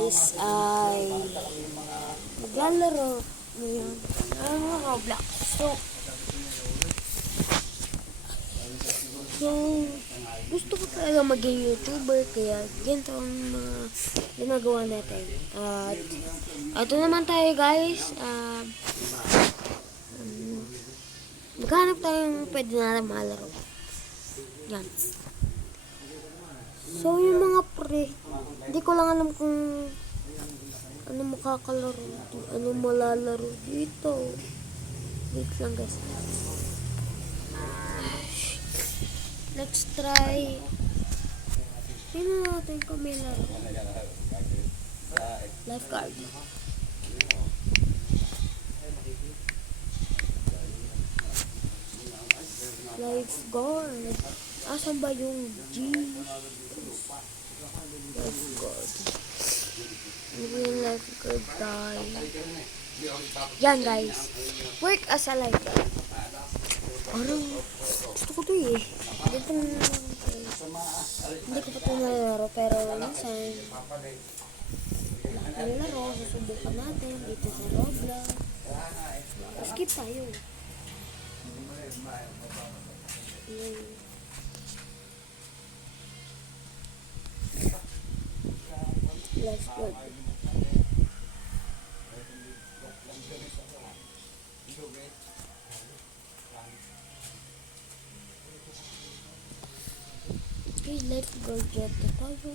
guys ay maglalaro ngayon ng Roblox. So gusto ko talaga maging YouTuber kaya ganito ang mga ginagawa natin. At ito naman tayo guys. Maghanap tayong pwede natin malaro. Yan. So, yung mga pre, hindi ko lang alam kung ano makakalaro, ano malalaro dito. Wait lang guys. Let's try. Tingnan natin kung may laro. Lifeguard. Lifeguard. Asan ba yung G? Lifeguard. Yung lifeguard tayo. Yan guys. Work as a lifeguard. Parang gusto ko to eh. Hindi ko pa ito nalaro pero minsan nalaro. Susubukan natin dito sa Roblox. Skip tayo. Lifeguard. Okay, lifeguard dito tayo.